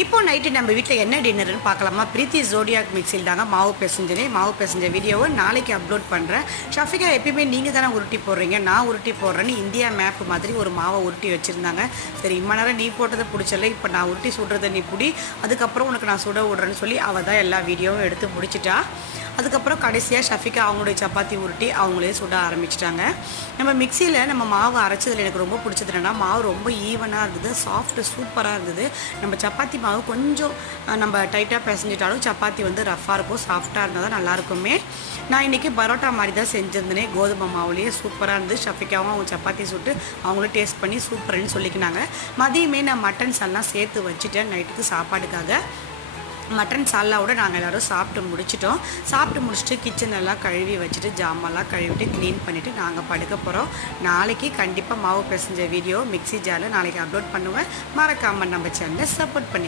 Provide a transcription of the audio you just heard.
இப்போ நைட்டு நம்ம வீட்டில் என்ன டின்னர்னு பார்க்கலாமா? பிரீத்தி ஜோடியாக் மிக்ஸில் தாங்க மாவு பிசைஞ்ச வீடியோவை நாளைக்கு அப்லோட் பண்ணுறேன். ஷஃபிகா எப்பயுமே நீங்கள் தானே உருட்டி போடுறீங்க, நான் உருட்டி போடுறேன்னு இந்தியா மேப் மாதிரி ஒரு மாவை உருட்டி வச்சுருந்தாங்க. சரி, இம்ம நேரம் நீ போட்டதை பிடிச்சல, இப்போ நான் உருட்டி சுடுறதை நீ பிடி, அதுக்கப்புறம் உனக்கு நான் சுட விட்றேன்னு சொல்லி அவள் தான் எல்லா வீடியோவும் எடுத்து முடிச்சிட்டா. அதுக்கப்புறம் கடைசியாக ஷஃபிகா அவங்களுடைய சப்பாத்தி உருட்டி அவங்களே சுட ஆரம்பிச்சிட்டாங்க. நம்ம மிக்சியில் நம்ம மாவு அரைச்சதில் எனக்கு ரொம்ப பிடிச்சது என்னென்னா, மாவு ரொம்ப ஈவனாக இருந்தது, சாஃப்ட்டு சூப்பராக இருந்தது. நம்ம சப்பாத்தி மாவு கொஞ்சம் நம்ம டைட்டாக பிசைஞ்சிட்டாலும் சப்பாத்தி வந்து ரஃப்பாக இருக்கும், சாஃப்டாக இருந்தால் தான் நல்லாயிருக்குமே. நான் இன்றைக்கி பரோட்டா மாதிரி தான் செஞ்சுருந்தேனே, கோதுமை மாவுலேயே சூப்பராக இருந்தது. ஷஃபிகாவும் அவங்க சப்பாத்தி சுட்டு அவங்களும் டேஸ்ட் பண்ணி சூப்பர்னு சொல்லிக்கினாங்க. மதியமே நான் மட்டன்ஸ் எல்லாம் சேர்த்து வச்சுட்டேன் நைட்டுக்கு சாப்பாடுக்காக. மட்டன் சால்லாவோட நாங்கள் எல்லோரும் சாப்பிட்டு முடிச்சுட்டு கிச்சன் எல்லாம் கழுவி வச்சுட்டு ஜாமெல்லாம் கழுவிட்டு க்ளீன் பண்ணிவிட்டு நாங்கள் படுக்க போகிறோம். நாளைக்கு கண்டிப்பாக மாவு பிசைஞ்ச வீடியோ மிக்ஸி ஜாரில் நாளைக்கு அப்லோட் பண்ணுவேன். மறக்காமல் நம்ம சேனலை சப்போர்ட் பண்ணி